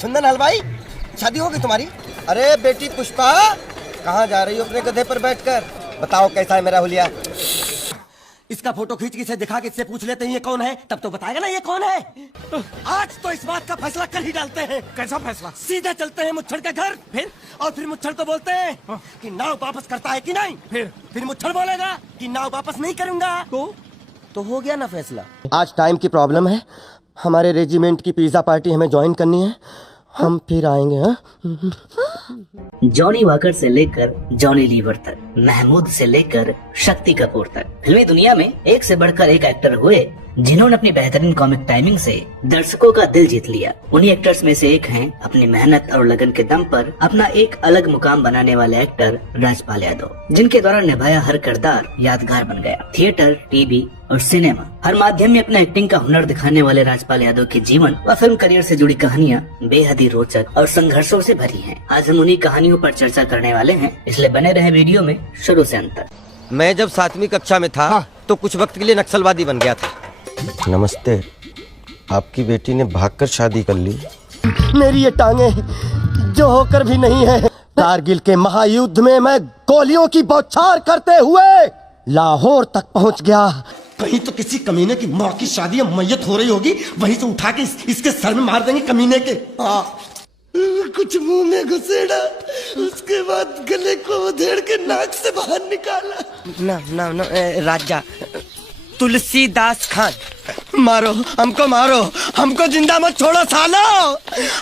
चंदन हलवाई, शादी हो गई तुम्हारी? अरे बेटी पुष्पा, कहाँ जा रही हो अपने गधे पर बैठकर? बताओ कैसा है मेरा हुलिया? इसका फोटो खींच के इसे दिखा के इससे पूछ लेते हैं ये कौन है, तब तो बताएगा ना ये कौन है। आज तो इस बात का फैसला कर ही डालते हैं। कैसा फैसला? सीधे चलते हैं मुच्छड़ के घर, फिर मुच्छड़ को बोलते हैं कि नाव वापस करता है कि नहीं। फिर मुच्छड़ बोलेगा कि नाव वापस नहीं करूंगा, तो हो गया ना फैसला। आज टाइम की प्रॉब्लम है, हमारे रेजिमेंट की पिज्जा पार्टी हमें ज्वाइन करनी है, हम फिर आएंगे। हाँ, जॉनी वॉकर से लेकर जॉनी लीवर तक, महमूद से लेकर शक्ति कपूर तक, फिल्मी दुनिया में एक से बढ़कर एक एक्टर हुए जिन्होंने अपनी बेहतरीन कॉमिक टाइमिंग से दर्शकों का दिल जीत लिया। उन्हीं एक्टर्स में से एक हैं अपनी मेहनत और लगन के दम पर अपना एक अलग मुकाम बनाने वाले एक्टर राजपाल यादव, जिनके द्वारा निभाया हर किरदार यादगार बन गया। थिएटर, टीवी और सिनेमा, हर माध्यम में अपना एक्टिंग का हुनर दिखाने वाले राजपाल यादव के जीवन व फिल्म करियर से जुड़ी कहानियाँ बेहद ही रोचक और संघर्षों से भरी हैं। आज हम उन्हीं कहानियों पर चर्चा करने वाले हैं, इसलिए बने रहे वीडियो में शुरू से अंत तक। मैं जब 7वीं कक्षा में था तो कुछ वक्त के लिए नक्सलवादी बन गया था। नमस्ते, आपकी बेटी ने भागकर शादी कर ली। मेरी ये टांगे जो होकर भी नहीं है। कारगिल के महायुद्ध में मैं गोलियों की बौछार करते हुए लाहौर तक पहुंच गया। कहीं तो किसी कमीने की माँ की शादी या मैयत हो रही होगी, वहीं से उठा के इसके सर में मार देंगे कमीने के। कुछ मुंह में घुसेड़ा, उसके बाद गले को उधेड़ के नाक से बाहर निकाला। ना राजा तुलसीदास खान, मारो हमको, मारो हमको, जिंदा मत छोड़ो सालो।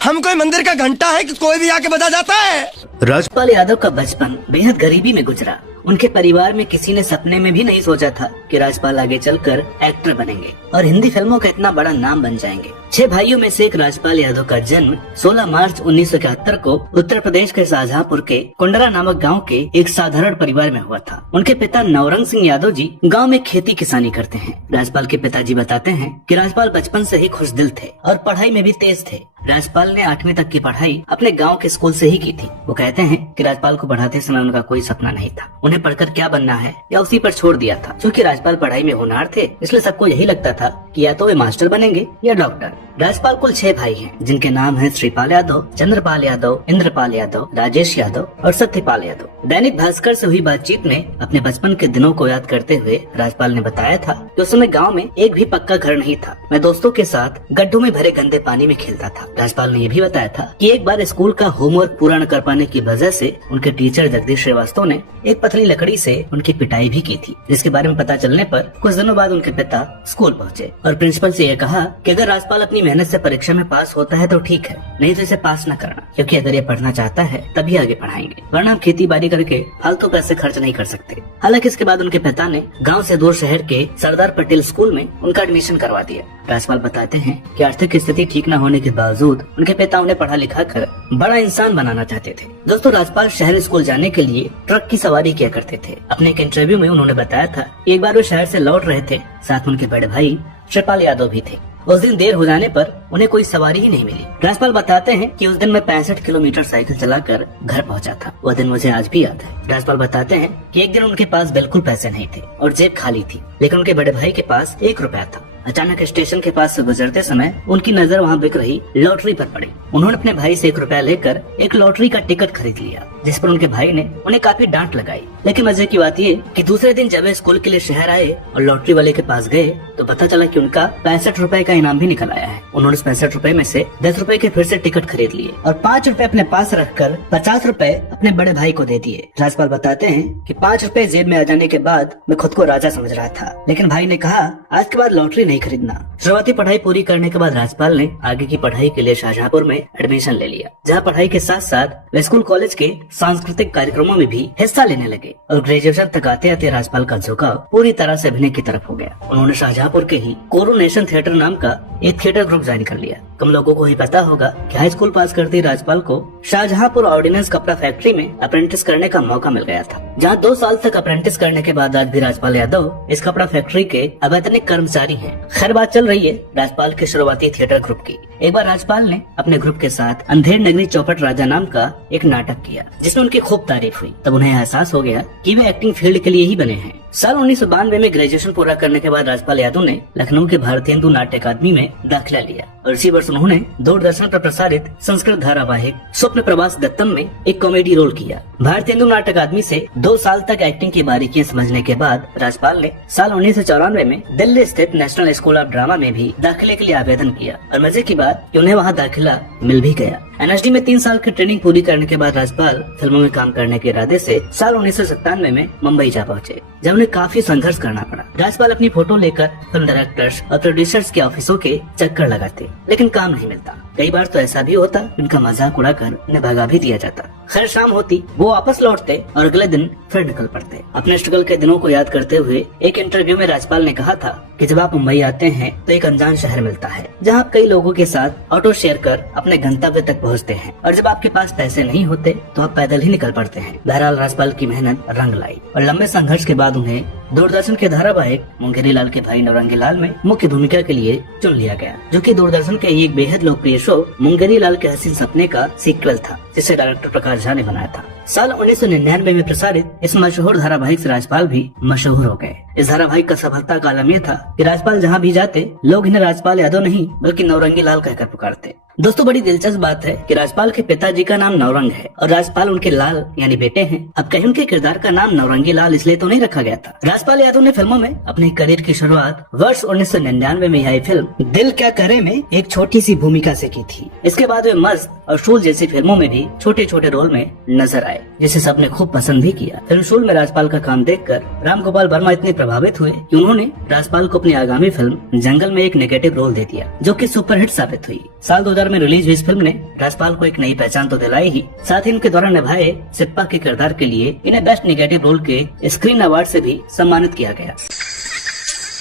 हम कोई मंदिर का घंटा है कि कोई भी आके बजा जाता है। राजपाल यादव का बचपन बेहद गरीबी में गुजरा। उनके परिवार में किसी ने सपने में भी नहीं सोचा था कि राजपाल आगे चलकर एक्टर बनेंगे और हिंदी फिल्मों का इतना बड़ा नाम बन जाएंगे। 6 भाइयों में से एक राजपाल यादव का जन्म 16 मार्च 1971 को उत्तर प्रदेश के शाहजहांपुर के कुंडरा नामक गांव के एक साधारण परिवार में हुआ था। उनके पिता नवरंग सिंह यादव जी गांव में खेती किसानी करते हैं। राजपाल के पिताजी बताते हैं कि राजपाल बचपन से ही खुश दिल थे और पढ़ाई में भी तेज थे। राजपाल ने 8वीं तक की पढ़ाई अपने गांव के स्कूल से ही की थी। वो कहते हैं कि राजपाल को पढ़ाते समय उनका कोई सपना नहीं था, उन्हें पढ़कर क्या बनना है या उसी पर छोड़ दिया था। क्योंकि राजपाल पढ़ाई में होनहार थे, इसलिए सबको यही लगता था कि या तो वे मास्टर बनेंगे या डॉक्टर। राजपाल कुल 6 भाई हैं, जिनके नाम हैं श्रीपाल यादव, चंद्रपाल यादव, इंद्रपाल यादव, राजेश यादव और सत्यपाल यादव। दैनिक भास्कर से हुई बातचीत में अपने बचपन के दिनों को याद करते हुए राजपाल ने बताया था कि उस समय गाँव में एक भी पक्का घर नहीं था। मैं दोस्तों के साथ गड्ढों में भरे गंदे पानी में खेलता था। राजपाल ने यह भी बताया था कि एक बार स्कूल का होमवर्क पूरा न कर पाने की वजह से उनके टीचर जगदीश श्रीवास्तव ने एक पतली लकड़ी से उनकी पिटाई भी की थी, जिसके बारे में पता चलने पर कुछ दिनों बाद उनके पिता स्कूल पहुंचे और प्रिंसिपल से यह कहा कि अगर राजपाल अपनी मेहनत से परीक्षा में पास होता है तो ठीक है, नहीं तो इसे पास न करना, क्योंकि अगर ये पढ़ना चाहता है तभी आगे पढ़ाएंगे, वरना हम खेती बाड़ी करके फालतू पैसे खर्च नहीं कर सकते। हालांकि इसके बाद उनके पिता ने गाँव से दूर शहर के सरदार पटेल स्कूल में उनका एडमिशन करवा दिया। राजपाल बताते हैं कि आर्थिक स्थिति ठीक न होने के बावजूद उनके पिता उन्हें पढ़ा लिखा कर बड़ा इंसान बनाना चाहते थे। दोस्तों, राजपाल शहर स्कूल जाने के लिए ट्रक की सवारी किया करते थे। अपने एक इंटरव्यू में उन्होंने बताया था कि एक बार वो शहर से लौट रहे थे, साथ उनके बड़े भाई श्रीपाल यादव भी थे। उस दिन देर हो जाने पर उन्हें कोई सवारी ही नहीं मिली। राजपाल बताते हैं कि उस दिन मैं 65 किलोमीटर साइकिल चलाकर घर पहुंचा था। वह दिन मुझे आज भी याद है। राजपाल बताते हैं कि एक दिन उनके पास बिल्कुल पैसे नहीं थे और जेब खाली थी, लेकिन उनके बड़े भाई के पास 1 रुपया था। अचानक स्टेशन के पास से गुजरते समय उनकी नजर वहाँ बिक रही लॉटरी पर पड़ी। उन्होंने अपने भाई से 1 रुपया लेकर एक लॉटरी का टिकट खरीद लिया, जिस पर उनके भाई ने उन्हें काफी डांट लगाई। लेकिन मजे की बात ये कि दूसरे दिन जब वे स्कूल के लिए शहर आए और लॉटरी वाले के पास गए तो पता चला कि उनका 65 रुपए का इनाम भी निकल आया है। उन्होंने 65 रुपए में से 10 रुपए के फिर से टिकट खरीद लिए और 5 रुपए अपने पास रखकर 50 रुपए अपने बड़े भाई को दे दिए। राजपाल बताते हैं कि 5 रुपए जेब में आ जाने के बाद मैं खुद को राजा समझ रहा था, लेकिन भाई ने कहा आज के बाद लॉटरी नहीं खरीदना। शुरुआती पढ़ाई पूरी करने के बाद राजपाल ने आगे की पढ़ाई के लिए शाहजहांपुर में एडमिशन ले लिया, जहाँ पढ़ाई के साथ साथ वे स्कूल कॉलेज के सांस्कृतिक कार्यक्रमों में भी हिस्सा लेने लगे और ग्रेजुएशन तक आते आते राजपाल का झुकाव पूरी तरह से अभिनय की तरफ हो गया। उन्होंने शाहजहांपुर के ही कोरोनेशन थिएटर नाम का एक थिएटर ग्रुप ज्वाइन कर लिया। कम लोगों को ही पता होगा कि हाई स्कूल पास करते राजपाल को शाहजहांपुर ऑर्डिनेंस कपड़ा फैक्ट्री में अप्रेंटिस करने का मौका मिल गया था, जहाँ 2 साल तक अप्रेंटिस करने के बाद आज भी राजपाल यादव इस कपड़ा फैक्ट्री के अवैतनिक कर्मचारी हैं। खैर, बात चल रही है राजपाल के शुरुआती थिएटर ग्रुप की। एक बार राजपाल ने अपने ग्रुप के साथ अंधेर नगरी चौपट राजा नाम का एक नाटक किया, जिसमें उनकी खूब तारीफ हुई। तब उन्हें एहसास हो गया कि वे एक्टिंग फील्ड के लिए ही बने हैं। साल 1992 में ग्रेजुएशन पूरा करने के बाद राजपाल यादव ने लखनऊ के भारतीय हिंदू नाट्य अकादमी में दाखिला लिया और इसी वर्ष उन्होंने दूरदर्शन पर प्रसारित संस्कृत धारावाहिक स्वप्न प्रवास दत्तम में एक कॉमेडी रोल किया। भारतीय हिंदू नाट्य अकादमी से 2 साल तक एक्टिंग की बारीकियां समझने के बाद राजपाल ने साल 1994 में दिल्ली स्थित नेशनल स्कूल ऑफ ड्रामा में भी दाखिले के लिए आवेदन किया और मजे की बात कि उन्हें वहां दाखिला मिल भी गया। एनएसडी में 3 साल की ट्रेनिंग पूरी करने के बाद राजपाल फिल्मों में काम करने के इरादे से साल 1997 में मुंबई जा पहुंचे, जब उन्हें काफी संघर्ष करना पड़ा। राजपाल अपनी फोटो लेकर फिल्म डायरेक्टर्स और प्रोड्यूसर्स के ऑफिसों के चक्कर लगाते, लेकिन काम नहीं मिलता। कई बार तो ऐसा भी होता उनका मजाक उड़ाकर उन्हें भगा भी दिया जाता। खैर शाम होती वो वापस लौटते और अगले दिन फिर निकल पड़ते। अपने स्ट्रगल के दिनों को याद करते हुए एक इंटरव्यू में राजपाल ने कहा था कि जब आप मुंबई आते हैं तो एक अनजान शहर मिलता है जहां आप कई लोगों के साथ ऑटो शेयर कर अपने गंतव्य तक पहुंचते हैं और जब आपके पास पैसे नहीं होते तो आप पैदल ही निकल पड़ते हैं। बहरहाल राजपाल की मेहनत रंग लाई और लंबे संघर्ष के बाद उन्हें दूरदर्शन के धारावाहिक मुंगेरी लाल के भाई नौरंगी लाल में मुख्य भूमिका के लिए चुन लिया गया, जो कि दूरदर्शन के एक बेहद लोकप्रिय शो मुंगेरी लाल के हसीन सपने का सीक्वल था, जिसे डायरेक्टर प्रकाश झा ने बनाया था। साल 1999 में प्रसारित इस मशहूर धारावाहिक से राजपाल भी मशहूर हो गए। इस धारावाहिक का सफलता का आलम यह था कि राजपाल जहां भी जाते लोग इन्हें राजपाल यादव नहीं बल्कि नौरंगी लाल कहकर पुकारते। दोस्तों बड़ी दिलचस्प बात है कि राजपाल के पिताजी का नाम नौरंग है और राजपाल उनके लाल यानी बेटे हैं। अब कहीं उनके किरदार का नाम नौरंगी लाल इसलिए तो नहीं रखा गया था। राजपाल यादव ने फिल्मों में अपने करियर की शुरुआत वर्ष 1999 में आई फिल्म दिल क्या करे में एक छोटी सी भूमिका से की थी। इसके बाद वे मस्त और शूल जैसी फिल्मों में भी छोटे छोटे रोल में नजर आए, जिसे सबने खूब पसंद भी किया। फिल्म शूल में राजपाल का काम देखकर राम गोपाल वर्मा इतने प्रभावित हुए कि उन्होंने राजपाल को अपनी आगामी फिल्म जंगल में एक नेगेटिव रोल दे दिया, जो कि सुपरहिट साबित हुई। साल 2000 में रिलीज हुई इस फिल्म ने राजपाल को एक नई पहचान तो दिलाई ही, साथ ही इनके द्वारा निभाए सिप्पा के किरदार के लिए इन्हें बेस्ट नेगेटिव रोल के स्क्रीन अवार्ड से भी सम्मानित किया गया।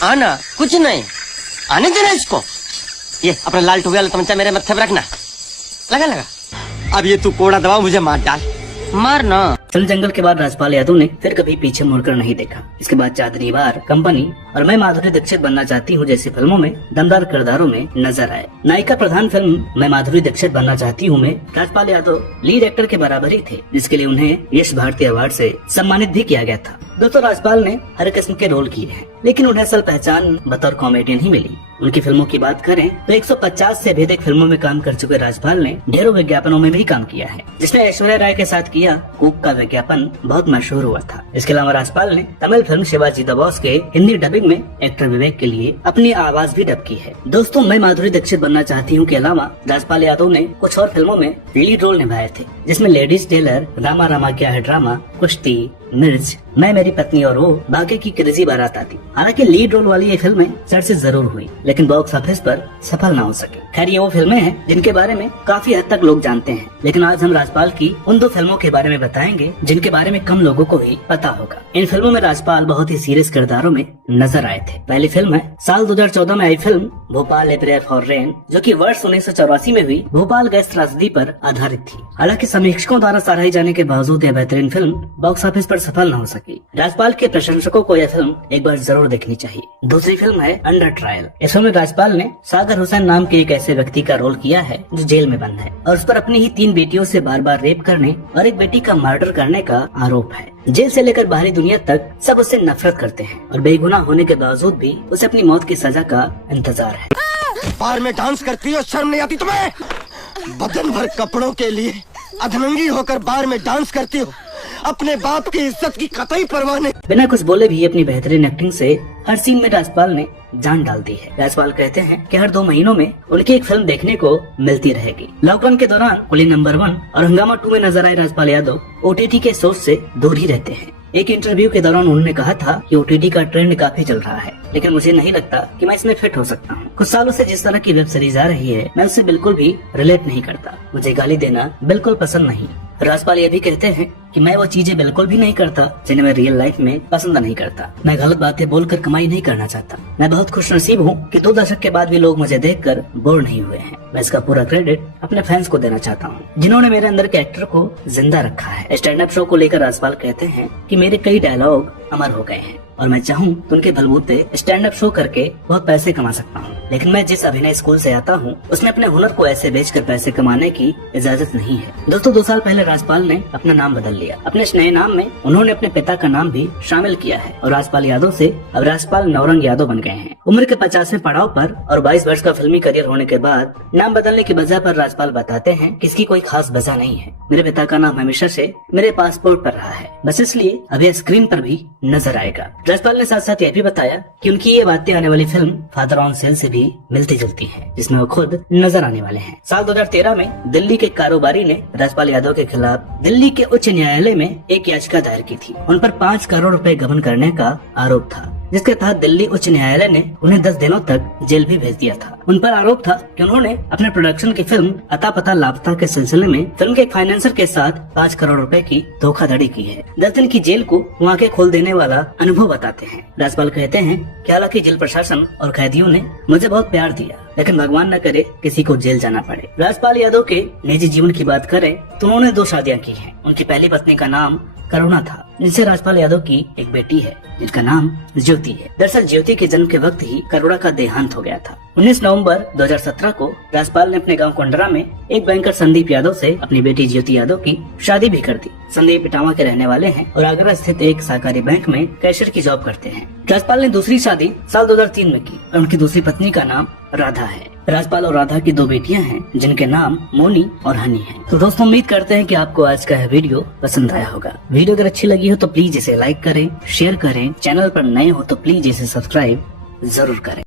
आना कुछ नहीं, आने देना इसको। ये अपना लाल टोपी वाला तमंचा मेरे मत्थे पर रखना, लगा लगा। अब ये तू कोड़ा दबा मुझे मार डाल, मारना। फिल्म जंगल के बाद राजपाल यादव ने फिर कभी पीछे मुड़कर नहीं देखा। इसके बाद चांदनी वार, कंपनी और मैं माधुरी दीक्षित बनना चाहती हूँ जैसी फिल्मों में दमदार किरदारों में नजर आए। नायिका प्रधान फिल्म मैं माधुरी दीक्षित बनना चाहती हूँ में राजपाल यादव लीड एक्टर के बराबर ही थे, जिसके लिए उन्हें यश भारती अवार्ड से सम्मानित भी किया गया था। दोस्तों राजपाल ने हर किस्म के रोल किए हैं, लेकिन उन्हें असल पहचान बतौर कॉमेडियन ही मिली। उनकी फिल्मों की बात करें तो 150 से अधिक फिल्मों में काम कर चुके राजपाल ने ढेरों विज्ञापनों में भी काम किया है, जिसने ऐश्वर्या राय के साथ किया कूक का विज्ञापन बहुत मशहूर हुआ था। इसके अलावा राजपाल ने Tamil film Shivaji the boss के हिंदी डबिंग में एक्टर विवेक के लिए अपनी आवाज भी डब की है। दोस्तों मैं माधुरी दीक्षित बनना चाहती हूँ के अलावा राजपाल यादव ने कुछ और फिल्मों में लीड रोल निभाए थे, जिसमें लेडीज टेलर, रामा रामा क्या है ड्रामा, कुश्ती, मिर्च, मैं मेरी पत्नी और वो बाकी की क्रेजी बारात आती। हालांकि लीड रोल वाली ये फिल्में चर्चित जरूर हुई, लेकिन बॉक्स ऑफिस पर सफल न हो सके। खैर ये वो फिल्में हैं जिनके बारे में काफी हद तक लोग जानते हैं, लेकिन आज हम राजपाल की उन 2 फिल्मों के बारे में बताएंगे जिनके बारे में कम लोगों को ही पता होगा। इन फिल्मों में राजपाल बहुत ही सीरियस किरदारों में नजर आए थे। पहली फिल्म है साल 2014 में आई film Bhopal a prayer for rain, जो कि वर्ष 1984 में हुई भोपाल गैस त्रासदी पर आधारित थी। हालांकि समीक्षकों द्वारा सराही जाने के बावजूद यह बेहतरीन फिल्म बॉक्स ऑफिस पर सफल न हो सकी। राजपाल के प्रशंसकों को यह फिल्म एक बार जरूर देखनी चाहिए। दूसरी फिल्म है अंडर ट्रायल। इस फिल्म में राजपाल ने सागर हुसैन नाम के एक ऐसे व्यक्ति का रोल किया है जो जेल में बंद है और उस पर अपनी ही 3 बेटियों से बार बार रेप करने और एक बेटी का मर्डर करने का आरोप है। जेल से लेकर बाहरी दुनिया तक सब उससे नफरत करते हैं और बेगुनाह होने के बावजूद भी उसे अपनी मौत की सजा का इंतजार है। बार में डांस करती हो, शर्म नहीं आती तुम्हें? बदन भर कपड़ों के लिए अधनंगी होकर बार में डांस करती हो, अपने बाप की इज्जत की कतई परवाह नहीं। बिना कुछ बोले भी अपनी बेहतरीन एक्टिंग से हर सीन में राजपाल ने जान डाल दी है। राजपाल कहते हैं कि हर 2 महीनों में उनकी एक फिल्म देखने को मिलती रहेगी। लॉकडाउन के दौरान कुली नंबर 1 और हंगामा 2 में नजर आए राजपाल यादव OTT के सोच से दूर ही रहते हैं। एक इंटरव्यू के दौरान उन्होंने कहा था कि OTT का ट्रेंड काफी चल रहा है, लेकिन मुझे नहीं लगता कि मैं इसमें फिट हो सकता हूँ। कुछ सालों से जिस तरह की वेब सीरीज आ रही है मैं उससे बिल्कुल भी रिलेट नहीं करता। मुझे गाली देना बिल्कुल पसंद नहीं। राजपाल ये भी कहते हैं कि मैं वो चीजें बिल्कुल भी नहीं करता जिन्हें मैं रियल लाइफ में पसंद नहीं करता। मैं गलत बातें बोलकर कमाई नहीं करना चाहता। मैं बहुत खुशनसीब हूँ कि 2 दशक के बाद भी लोग मुझे देखकर बोर नहीं हुए हैं। मैं इसका पूरा क्रेडिट अपने फैंस को देना चाहता हूँ, जिन्होंने मेरे अंदर के एक्टर को जिंदा रखा है। स्टैंड अप शो को लेकर राजपाल कहते हैं कि मेरे कई डायलॉग अमर हो गए हैं और मैं चाहूँ तो उनके बलबूते स्टैंड अप शो करके बहुत पैसे कमा सकता हूँ, लेकिन मैं जिस अभिनय स्कूल से आता हूँ उसमें अपने हुनर को ऐसे बेचकर पैसे कमाने की इजाजत नहीं है। दोस्तों 2 साल पहले राजपाल ने अपना नाम बदल लिया। लिया। अपने इस नए नाम में उन्होंने अपने पिता का नाम भी शामिल किया है और राजपाल यादव से अब राजपाल नवरंग यादव बन गए हैं। उम्र के 50वें पड़ाव पर और 22 वर्ष का फिल्मी करियर होने के बाद नाम बदलने की वजह पर राजपाल बताते हैं कि इसकी कोई खास वजह नहीं है। मेरे पिता का नाम हमेशा से मेरे पासपोर्ट पर रहा है, बस इसलिए अब यह स्क्रीन पर भी नजर आएगा। राजपाल ने साथ साथ यह भी बताया कि उनकी ये बातें आने वाली फिल्म फादर ऑन सेल से भी मिलती जुलती है, जिसमें वो खुद नजर आने वाले हैं। साल 2013 में दिल्ली के कारोबारी ने राजपाल यादव के खिलाफ दिल्ली के उच्च न्यायालय में एक याचिका दायर की थी। उन पर 5 करोड़ रुपए गबन करने का आरोप था, जिसके तहत दिल्ली उच्च न्यायालय ने उन्हें 10 दिनों तक जेल भी भेज दिया था। उन पर आरोप था कि उन्होंने अपने प्रोडक्शन की फिल्म अता पता लापता के सिलसिले में फिल्म के एक फाइनेंसर के साथ 5 करोड़ रुपए की धोखाधड़ी की है। 10 दिन की जेल को आंखें खोल देने वाला अनुभव बताते हैं। राजपाल कहते हैं कि हालांकि जेल प्रशासन और कैदियों ने मुझे बहुत प्यार दिया, लेकिन भगवान न करे किसी को जेल जाना पड़े। राजपाल यादव के निजी जीवन की बात करें तो उन्होंने 2 शादियां की हैं। उनकी पहली पत्नी का नाम करुणा था, जिनसे राजपाल यादव की एक बेटी है जिसका नाम ज्योति है। दरअसल ज्योति के जन्म के वक्त ही करुणा का देहांत हो गया था। 19 नवंबर 2017 को राजपाल ने अपने गांव कोंडरा में एक बैंकर संदीप यादव से अपनी बेटी ज्योति यादव की शादी भी कर दी। संदीप इटावा के रहने वाले हैं और आगरा स्थित एक सहकारी बैंक में कैशियर की जॉब करते हैं। राजपाल ने दूसरी शादी साल 2003 में की और उनकी दूसरी पत्नी का नाम राधा है। राजपाल और राधा की 2 बेटियां हैं जिनके नाम मोनी और हनी हैं। तो दोस्तों उम्मीद करते हैं कि आपको आज का यह वीडियो पसंद आया होगा। वीडियो अगर अच्छी लगी हो तो प्लीज इसे लाइक करें, शेयर करें, चैनल पर नए हो तो प्लीज इसे सब्सक्राइब जरूर करें।